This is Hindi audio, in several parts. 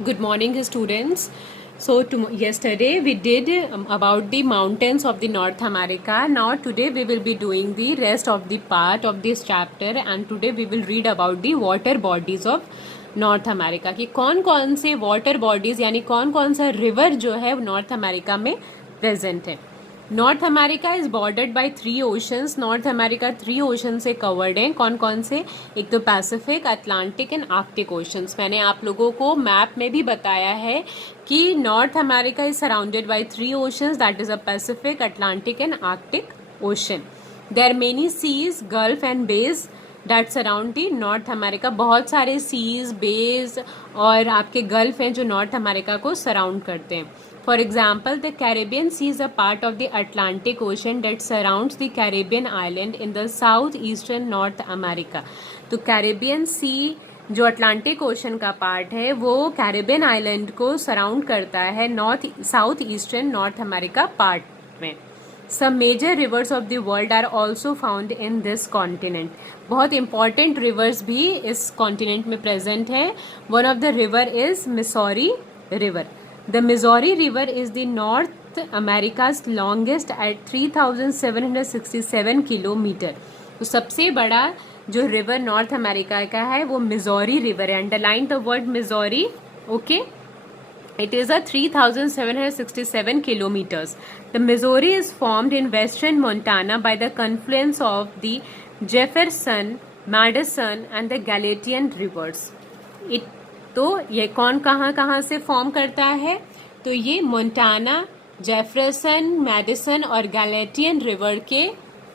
Good morning, students. Yesterday we did about the mountains of the North America. Now today we will be doing the rest of the part of this chapter, and today we will read about the water bodies of north America कि कौन कौन से वाटर बॉडीज यानी कौन कौन सा रिवर जो है नॉर्थ अमेरिका में प्रेजेंट है. North America is bordered by 3 oceans. North America 3 ocean से कवर्ड है. कौन कौन से? एक तो Pacific, Atlantic and Arctic oceans. मैंने आप लोगों को मैप में भी बताया है कि North America is surrounded by 3 oceans, that is a Pacific, Atlantic and Arctic ocean. There are many seas, gulf and bays that surround the North America. बहुत सारे सीज, बेज और आपके गल्फ हैं जो नॉर्थ अमेरिका को सराउंड करते हैं. For example, the Caribbean Sea is a part of the Atlantic Ocean that surrounds the Caribbean island in the southeastern North America. तो Caribbean Sea जो अटलांटिक ओशन का पार्ट है वो कैरिबियन आइलैंड को सराउंड करता है south eastern north America part में. Some major rivers of the world are also found in this continent. बहुत important rivers भी इस continent में present है. One of the river is Missouri River. The Missouri River is the North America's longest at 3,767 kilometre. तो सबसे बड़ा जो रिवर नॉर्थ अमेरिका का है वो मिजोरी रिवर है. Underline the word Missouri. Okay, it is a 3,767 kilometers. The Missouri is formed in western Montana by the confluence of the Jefferson, Madison and the Gallatin rivers. तो ये कौन कहाँ से फॉर्म करता है? तो ये मोंटाना, जेफरसन, मैडिसन और गैलेटियन रिवर के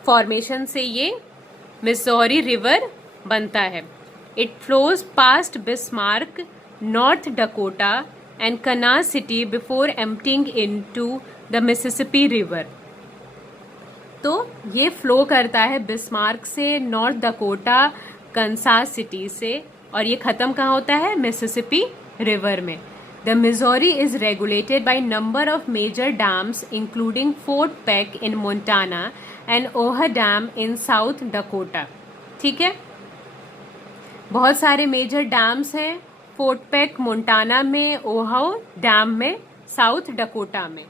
फॉर्मेशन से ये मिसौरी रिवर बनता है. It flows past Bismarck, north Dakota and Kansas city before emptying into the Mississippi river. तो ये फ्लो करता है बिस्मार्क से, नॉर्थ डकोटा, कनसास सिटी से, और ये खत्म कहाँ होता है? मिसिसिपी रिवर में. The Missouri is regulated by number of major dams including Fort Peck in Montana and Oahe dam in South Dakota. ठीक है, बहुत सारे मेजर डैम्स हैं. फोर्ट पेक मोंटाना में, ओहा डैम में साउथ डकोटा में.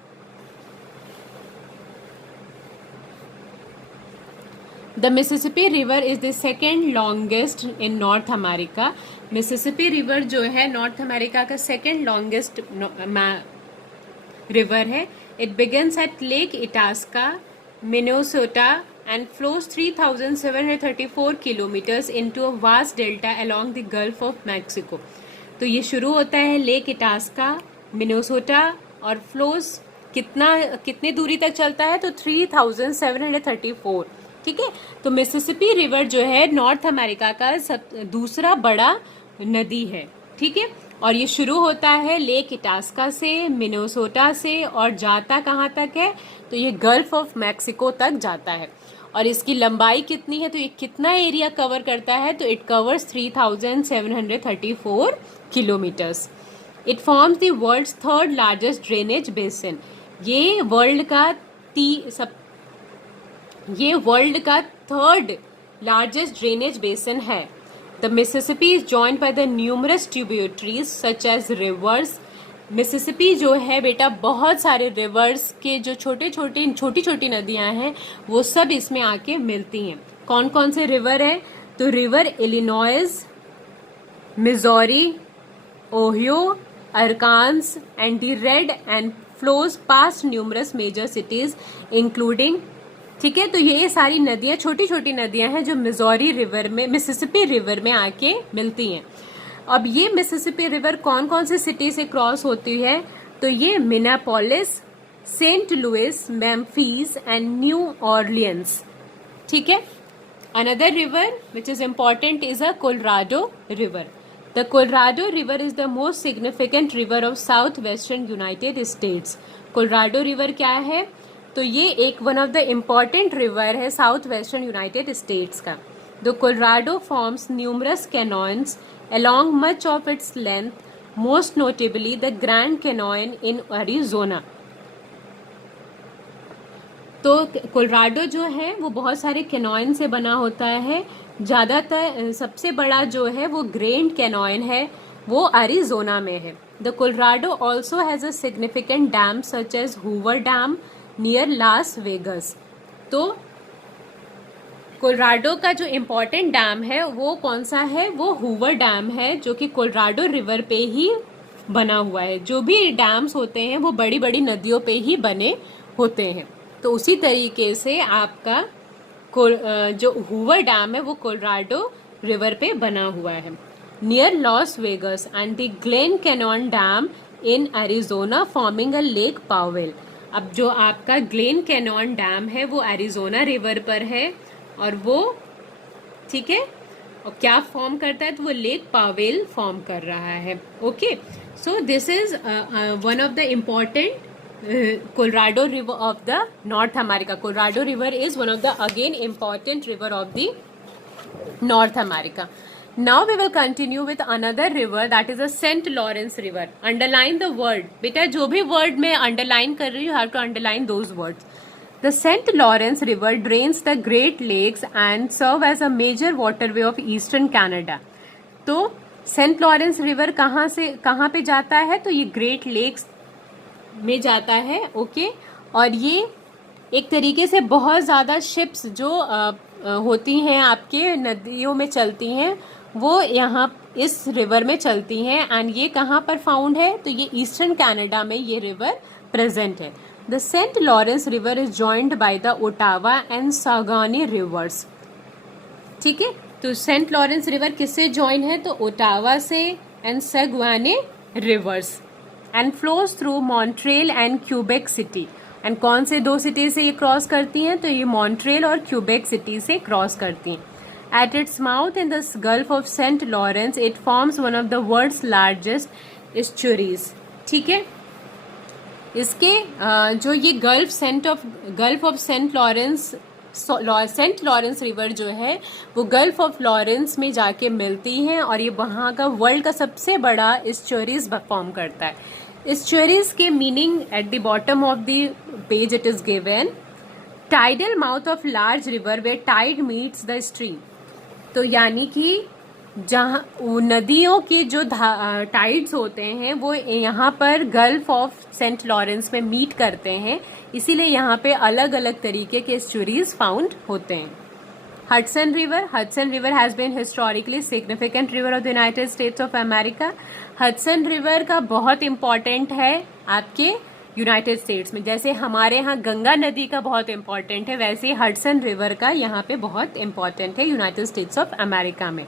The Mississippi River is the second longest in North America. Mississippi River जो है नॉर्थ अमेरिका का second longest river है. It begins at Lake Itasca, Minnesota and flows 3,734 kilometers into a vast delta along the Gulf of Mexico. तो ये शुरू होता है लेक इटास्का, मिनेसोटा और फ्लोज कितनी दूरी तक चलता है? तो 3,734. ठीक है, तो मिसिसिपी रिवर जो है नॉर्थ अमेरिका का दूसरा बड़ा नदी है. ठीक है, और ये शुरू होता है लेक इटास्का से, मिनेसोटा से, और जाता कहाँ तक है? तो ये गल्फ ऑफ मैक्सिको तक जाता है. और इसकी लंबाई कितनी है? तो ये कितना एरिया कवर करता है? तो it covers 3,734 kilometres. It forms the world's third largest drainage basin. ये वर्ल्ड का थर्ड लार्जेस्ट ड्रेनेज बेसिन है. The Mississippi is joined by the numerous tributaries such as rivers. Mississippi जो है बेटा बहुत सारे रिवर्स के जो छोटी छोटी नदियां हैं वो सब इसमें आके मिलती हैं. कौन कौन से रिवर है? तो river Illinois, Missouri, Ohio, Arkansas and the Red and flows past numerous major cities including. ठीक है, तो ये सारी नदियां छोटी छोटी नदियां हैं जो मिसौरी रिवर में, मिसिसिपी रिवर में आके मिलती हैं. अब ये मिसिसिपी रिवर कौन कौन से सिटी से क्रॉस होती है? तो ये Minneapolis, Saint Louis, Memphis and New Orleans. ठीक है, another river which is important is a Colorado river. The Colorado river is the most significant river of south western United States. Colorado river क्या है? तो ये एक one of the important river है साउथ वेस्टर्न यूनाइटेड स्टेट्स का. The Colorado forms numerous canyons along much of its length, most notably the Grand Canyon in Arizona. तो कोलोराडो जो है वो बहुत सारे कैनॉन से बना होता है. ज़्यादातर सबसे बड़ा जो है वो ग्रैंड कैनॉन है, वो अरिजोना में है. The Colorado also has a significant dam such as Hoover Dam near Las Vegas. तो कोलोराडो का जो इम्पोर्टेंट डैम है वो कौन सा है? वो हूवर डैम है, जो कि कोलोराडो रिवर पे ही बना हुआ है. जो भी डैम्स होते हैं वो बड़ी बड़ी नदियों पे ही बने होते हैं. तो उसी तरीके से आपका जो हूवर डैम है वो कोलोराडो रिवर पे बना हुआ है. Near Las Vegas and the Glen Canyon dam in Arizona forming a lake Powell. अब जो आपका ग्लेन कैनॉन डैम है वो एरिजोना रिवर पर है और वो ठीक है, और क्या फॉर्म करता है? तो वो लेक पावेल फॉर्म कर रहा है. Okay, so this is one of the important Colorado river of the North America. Colorado river is one of the again important river of the North America. Now we will continue with another river, that is the St. Lawrence River. Underline the word. बेटा जो भी word मैं underline कर रही हूँ, you have to underline those words. The St. Lawrence River drains the Great Lakes and serve as a major waterway of eastern Canada. तो सेंट लॉरेंस रिवर कहाँ पे जाता है? तो ये ग्रेट लेक्स में जाता है. ओके, और ये एक तरीके से बहुत ज़्यादा शिप्स जो होती हैं आपके नदियों में चलती हैं वो यहाँ इस रिवर में चलती हैं. एंड ये कहाँ पर फाउंड है? तो ये ईस्टर्न कनाडा में ये रिवर प्रेजेंट है. The Saint Lawrence river is joined by the Ottawa and Saguenay rivers. ठीक है, तो सेंट लॉरेंस रिवर किससे जॉइन है? तो ओटावा से and Saguenay rivers, and flows through Montreal and Quebec city. And कौन से दो सिटी से ये क्रॉस करती हैं? तो ये मॉन्ट्रियल और क्यूबेक सिटी से क्रॉस करती हैं. At its mouth in the Gulf of Saint Lawrence it forms one of the world's largest estuaries. ठीक है, इसके जो ये gulf of Saint Lawrence river जो है वो गल्फ ऑफ लॉरेंस में जाके मिलती हैं और ये वहाँ का वर्ल्ड का सबसे बड़ा एस्चुरीज फॉर्म करता है. एस्चुरीज के meaning at the bottom of the page it is given. Tidal mouth of large river where tide meets the stream. तो यानी कि जहाँ नदियों के जो टाइड्स होते हैं वो यहाँ पर गल्फ ऑफ सेंट लॉरेंस में मीट करते हैं, इसीलिए यहाँ पे अलग अलग तरीके के एस्चुरीज फाउंड होते हैं. Hudson river has been historically significant river of the United States of America. Hudson river का बहुत इंपॉर्टेंट है आपके यूनाइटेड स्टेट्स में. जैसे हमारे यहाँ गंगा नदी का बहुत इंपॉर्टेंट है, वैसे हडसन रिवर का यहाँ पे बहुत इंपॉर्टेंट है यूनाइटेड स्टेट्स ऑफ अमेरिका में.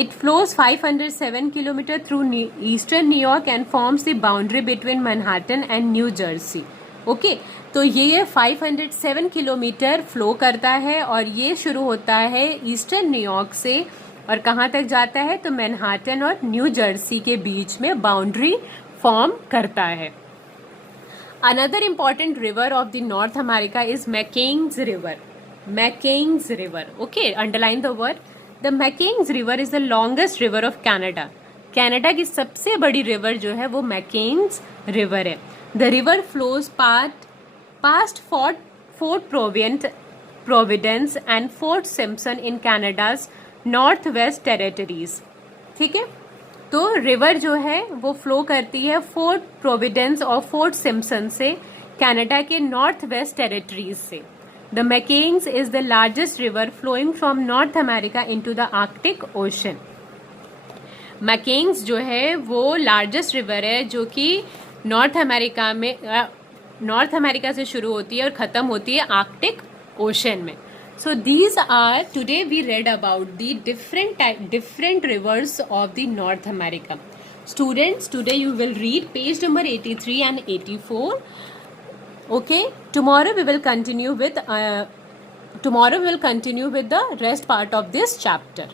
It flows 507 kilometer through eastern New York and forms the boundary between Manhattan and New Jersey. Okay, तो ये 507 किलोमीटर फ्लो करता है और ये शुरू होता है ईस्टर्न न्यूयॉर्क से और कहाँ तक जाता है? तो मैनहाटन और न्यू जर्सी के बीच में बाउंड्री फॉर्म करता है. Another important river of the North America is McKeans River. McKeans River. Okay, underline the word. The McKeans River is the longest river of Canada. Canada की सबसे बड़ी रिवर जो है वो मैकेन्स रिवर है. The river flows past Fort Providence and Fort Simpson in Canada's Northwest Territories. ठीक है, तो रिवर जो है वो फ्लो करती है फोर्ट प्रोविडेंस और फोर्ट सिम्पसन से, कनाडा के नॉर्थ वेस्ट टेरिटरीज से. The McKeans is the largest river flowing from North America into the Arctic Ocean. McKeans जो है वो लार्जेस्ट रिवर है जो कि नॉर्थ अमेरिका से शुरू होती है और ख़त्म होती है आर्कटिक ओशन में. So these are, today we read about the different rivers of the North America. Students, today you will read page number 83 and 84. Okay, tomorrow we will continue with the rest part of this chapter.